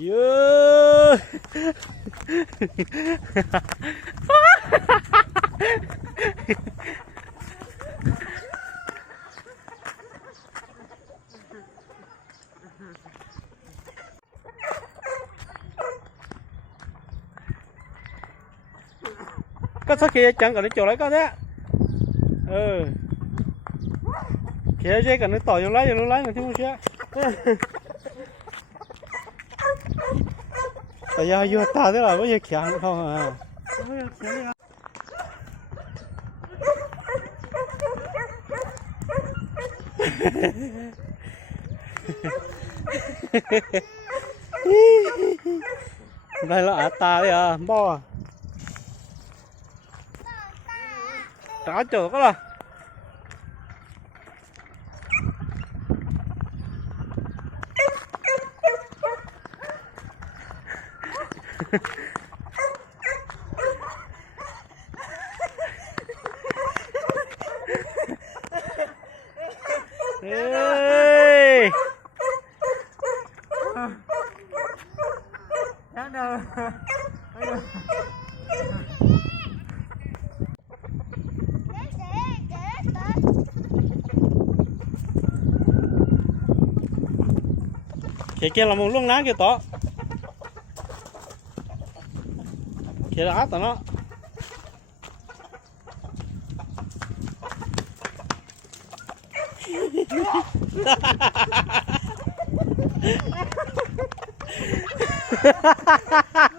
เยอะก็สักกี่จังกับในโจทย์ไรก็เนี่ยเขียนกันในต่ออยู่ไรอยู่ไรหนึ่งที่มึงเชื่อแต่ยาอยู่ตาได้หรอไม่ใช่เขียนเขาได้ละตาเลยบ่ตาเจอก็ล่ะเฮ้ยยังเดินkia là một luồng ná kia to kia là át tao nó ha ha ha ha